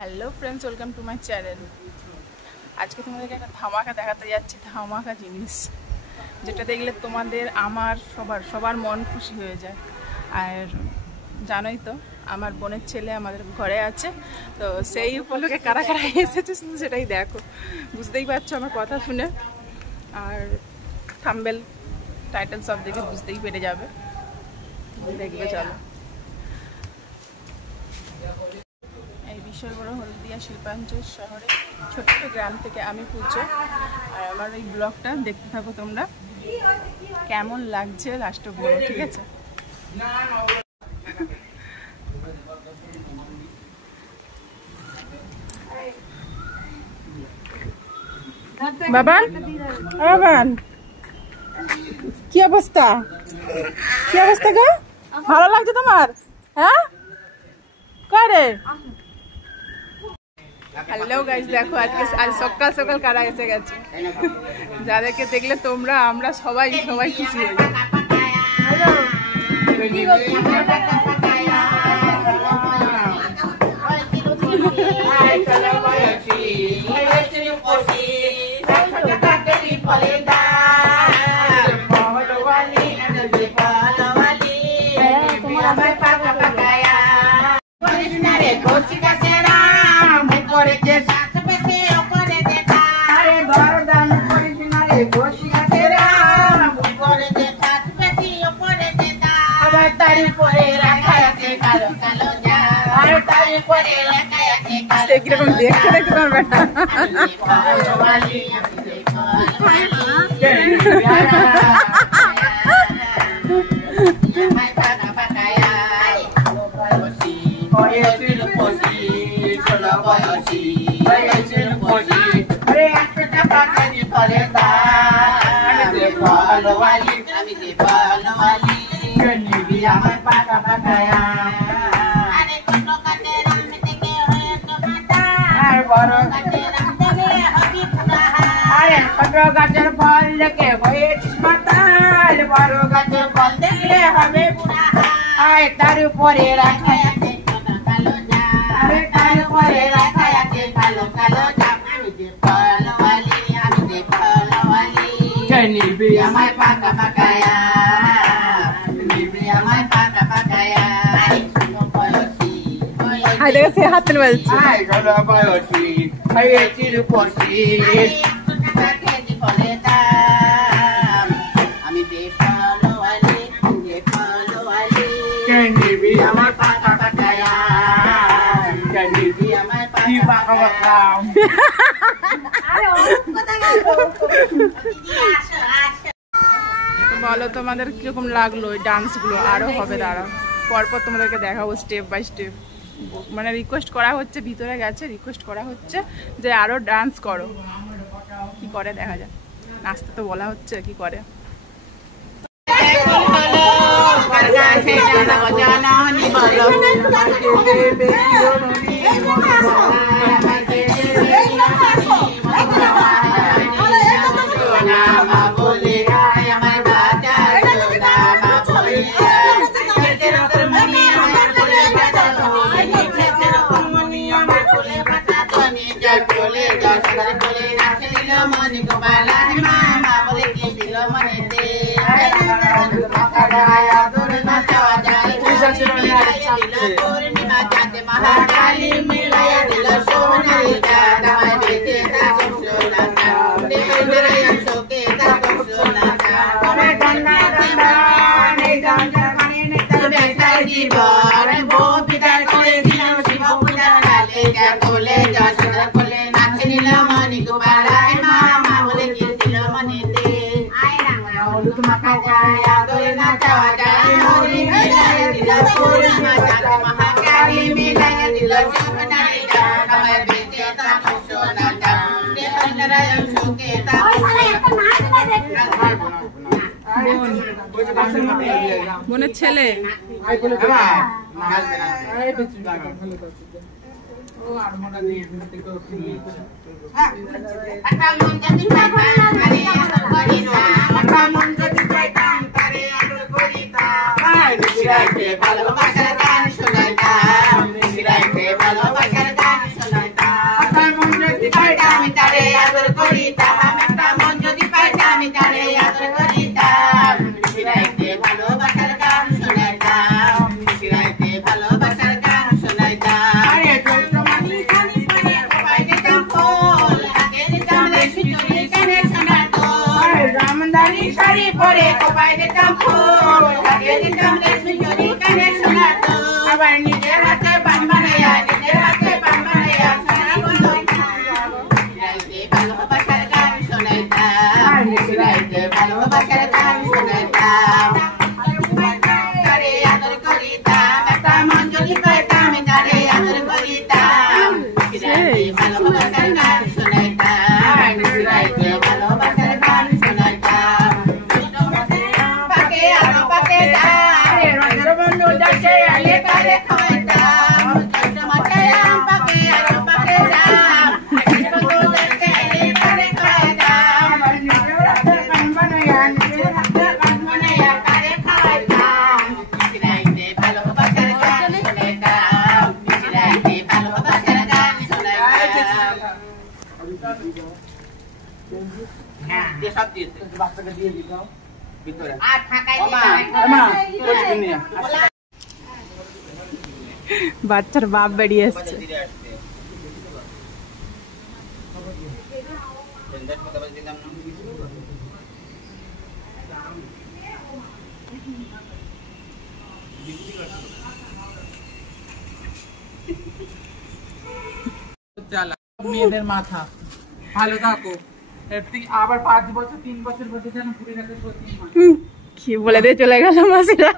Hello friends, welcome to my channel. আজকে তোমাদেরকে একটা ধামাকা দেখাতে যাচ্ছি, ধামাকা জিনিস যেটা দেখলে তোমাদের আমার সবার মন খুশি হয়ে যায়। আর জানোই তো আমার বোনের ছেলে আমাদের ঘরে আছে, তো সেই উপলক্ষে কারা কারা এসেছে শুধু সেটাই দেখো, বুঝতেই পারছো আমার কথা শুনে। আর থাম্বনেল টাইটেল সব দেখে বুঝতেই পেরে যাবে, দেখবে চলো। এই বিশাল বড় হলদিয়া শিল্পাঞ্চল শহরে ছোট্ট গ্রাম থেকে আমি পুজো, আর আমার এই ব্লগটা দেখতে থাকো তোমরা, কেমন লাগছে লাস্টে বলো, ঠিক আছে? বাবান, বাবান, কি অবস্থা? কি অবস্থা গো? ভালো লাগছে তোমার? হ্যাঁ করে। হ্যালো গাইস, দেখো আজকে আজ সকাল সকাল কারা এসে গেছে, যাদেরকে দেখলে তোমরা আমরা সবাই খুশি হয়ে যাই। কিরকম দেখতে দেখতে পারবে না। গাছের ফল দেখে হয়েছিস মাতাল, বড় গাছের ফল দেখলে হবে আয়, তার উপরে রাখা আছে কালো জাম, তার উপরে রাখা আছে কালো কালো জাম। আমি যে ফলওয়ালি, আমি যে ফলওয়ালি, নিবি আমায় পাকা পাকায়া, নিবি আমায় পাকা পাকায়া। হাই দেখে হাত তুলে বলছি, হাই গলা বয়সী হয়েছিল পশি, আমি যে ফলওয়ালি, যে ফলওয়ালি, নিবি আমার পাকা পাকায়া, নিবি আমার পাকা পাকা। বলো তোমাদের কিরকম লাগলো ওই ডান্সগুলো? আরো হবে, দাঁড়াও পরপর তোমাদেরকে দেখাবো স্টেপ বাই স্টেপ। মানে রিকোয়েস্ট করা হচ্ছে, ভিতরে গেছে রিকোয়েস্ট করা হচ্ছে যে আরো ডান্স করো, কি করে দেখা যায়। নাচতে তো বলা হচ্ছে, কি করে। বোনের ছেলে বাচ্চার বাপ বেরিয়ে এসছে। মেয়েদের মাথা ভালো থাকো, আবার 5 বছর 3 বছর বসে যেন ঘুরে রাখে। কি বলে দিয়ে চলে গেল মাসিরা।